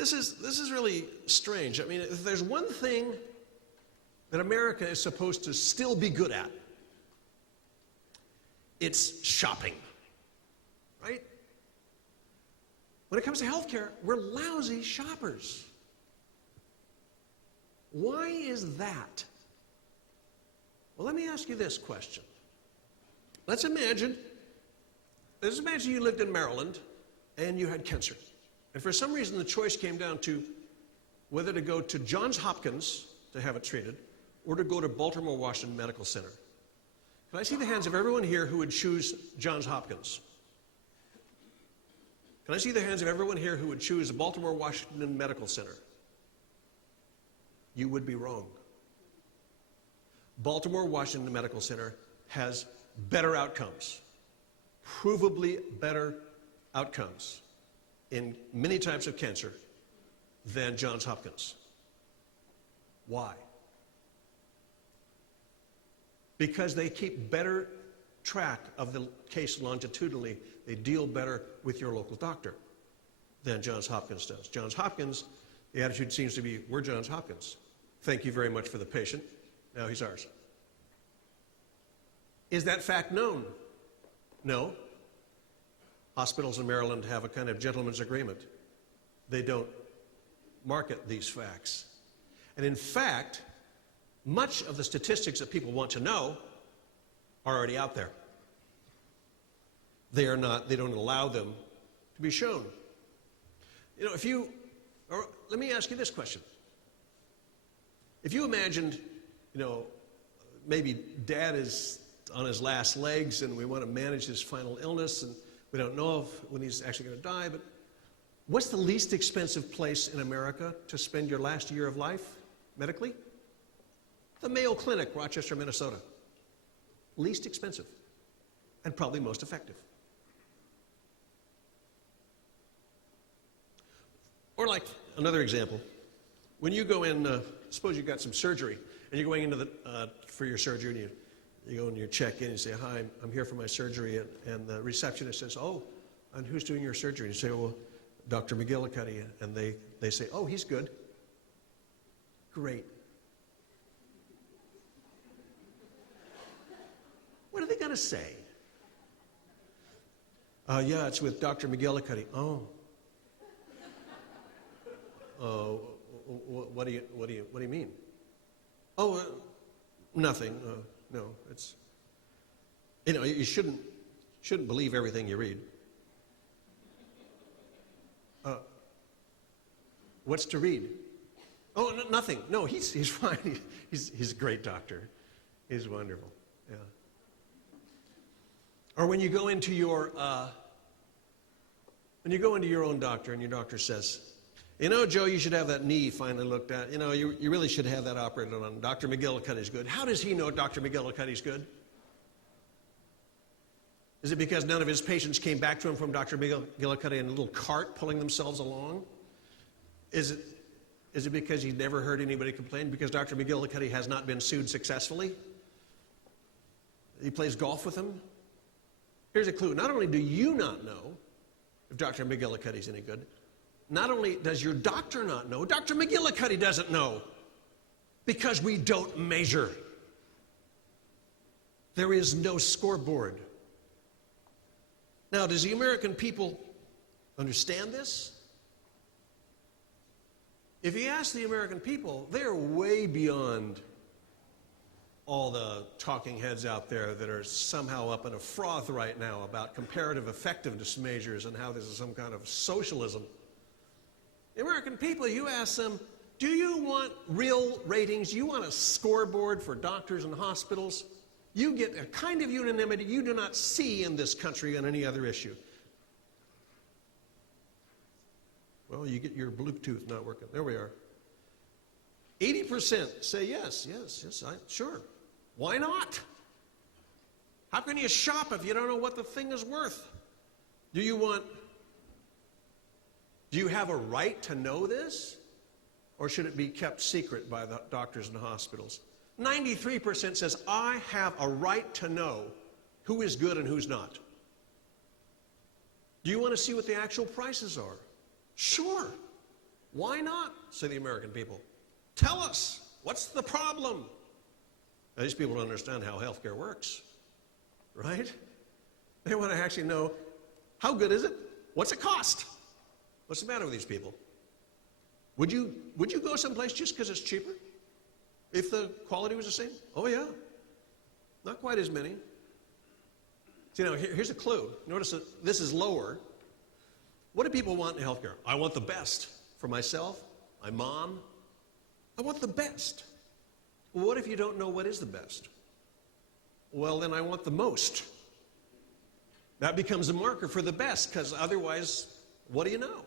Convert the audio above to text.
This is really strange. I mean, if there's one thing that America is supposed to still be good at, it's shopping, right? When it comes to healthcare, we're lousy shoppers. Why is that? Well, let me ask you this question. Let's imagine you lived in Maryland and you had cancer. And for some reason, the choice came down to whether to go to Johns Hopkins to have it treated or to go to Baltimore Washington Medical Center. Can I see the hands of everyone here who would choose Johns Hopkins? Can I see the hands of everyone here who would choose the Baltimore Washington Medical Center? You would be wrong. Baltimore Washington Medical Center has better outcomes, provably better outcomes in many types of cancer than Johns Hopkins. Why? Because they keep better track of the case longitudinally. They deal better with your local doctor than Johns Hopkins does. Johns Hopkins, the attitude seems to be, we're Johns Hopkins. Thank you very much for the patient. Now he's ours. Is that fact known? No. Hospitals in Maryland have a kind of gentleman's agreement. They don't market these facts. And in fact, much of the statistics that people want to know are already out there. They don't allow them to be shown. You know, let me ask you this question. If you imagined, maybe Dad is on his last legs and we want to manage his final illness and we don't know when he's actually going to die, but what's the least expensive place in America to spend your last year of life medically? The Mayo Clinic, Rochester, Minnesota. Least expensive and probably most effective. Or like another example, when you go in, suppose you've got some surgery and you're going into for your surgery and you go and you check in and you say, hi, I'm here for my surgery, and the receptionist says, oh, and who's doing your surgery? And you say, well, Dr. McGillicuddy, and they say, oh, he's good. Great. What are they going to say? Yeah, it's with Dr. McGillicuddy. Oh. What do you mean? Oh, nothing. No, it's, you shouldn't believe everything you read. What's to read? Oh, nothing. No, he's fine. He's a great doctor. He's wonderful. Yeah. Or when you go into your own doctor and your doctor says, Joe, you should have that knee finally looked at. You really should have that operated on. Dr. McGillicuddy's good. How does he know Dr. McGillicuddy's good? Is it because none of his patients came back to him from Dr. McGillicuddy in a little cart pulling themselves along? Is it because he never heard anybody complain? Because Dr. McGillicuddy has not been sued successfully? He plays golf with him? Here's a clue. Not only do you not know if Dr. McGillicuddy's any good, not only does your doctor not know, Dr. McGillicuddy doesn't know, because we don't measure. There is no scoreboard. Now, does the American people understand this? If you ask the American people, they're way beyond all the talking heads out there that are somehow up in a froth right now about comparative effectiveness measures and how this is some kind of socialism. The American people, you ask them, do you want real ratings? You want a scoreboard for doctors and hospitals? You get a kind of unanimity you do not see in this country on any other issue. Well, you get your Bluetooth not working. There we are. 80% say yes, sure. Why not? How can you shop if you don't know what the thing is worth? Do you have a right to know this? Or should it be kept secret by the doctors and hospitals? 93% says, I have a right to know who is good and who's not. Do you want to see what the actual prices are? Sure. Why not, say the American people? Tell us, what's the problem? Now, these people don't understand how healthcare works, right? They want to actually know, how good is it? What's it cost? What's the matter with these people? Would you go someplace just because it's cheaper? If the quality was the same? Oh, yeah. Not quite as many. See, now, here's a clue. Notice that this is lower. What do people want in healthcare? I want the best for myself, my mom. I want the best. Well, what if you don't know what is the best? Well, then I want the most. That becomes a marker for the best, because otherwise, what do you know?